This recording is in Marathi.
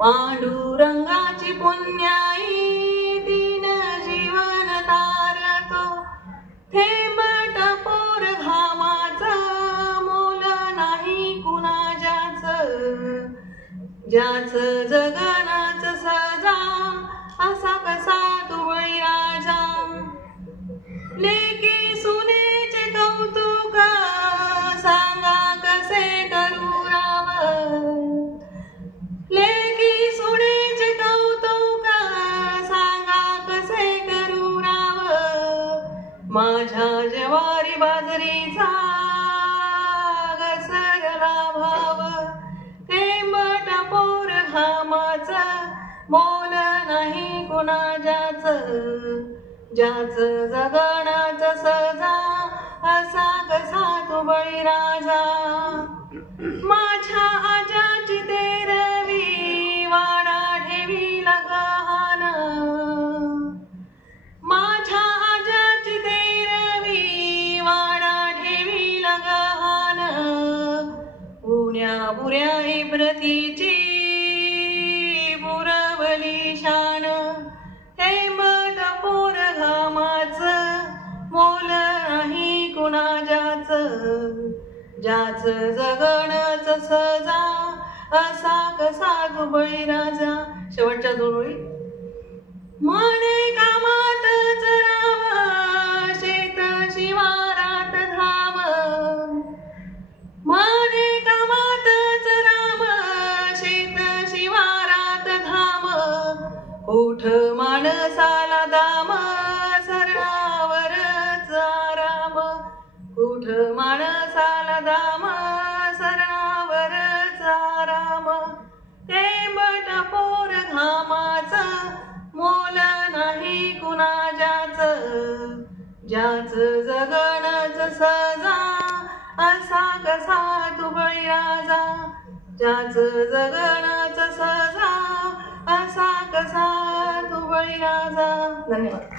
पांडुरंगाची पुण्याई दीन जीवन तारतो, थेंब टपोर घामाचं मोल नाही कुणाच्याच, ज्याचं जगनाच सजा असा कसा तू बळीराजा. लेकी सुनेचे कौतुक सांगा कसे करू राव, लेकी सुनेचे कौतुक सांगा कसे करू राव. माझ्या ज्वारी बाजरीचा घसरला भाव, थेंब टपोर घामाचं मोल नाही कुणाच्याच, ज्याचं जगण्याच सजा असा कसा तू बळीराजा. माझ्या आजाची तेरवी वाडा ठेवीला गहाण, माझ्या आजाची तेरवी वाडा ठेवीला गहाण. पुण्या बुऱ्या इब्रतीची पुरवली शान, थेंब टपोर घामाचं मोल नाही कुणाच्याच, ज्याचं जगणच सजा असा कसा तू बळीराजा. शेवटच्या दोन ओळी. माने कामातच राम शेत शिवारात धाम, माने कामातच राम शेत शिवारात धाम. उठ माणसाला दाम सरणावरच आराम, उठ माणसाला दाम सरणावरच आराम. थेंब टपोर घामाचं मोल नाही कुणाच्याच, ज्याचं जगणच सजा असा कसा तू बळीराजा, ज्याचं जगणच सजा असा कसा तू बळीराजा. धन्यवाद.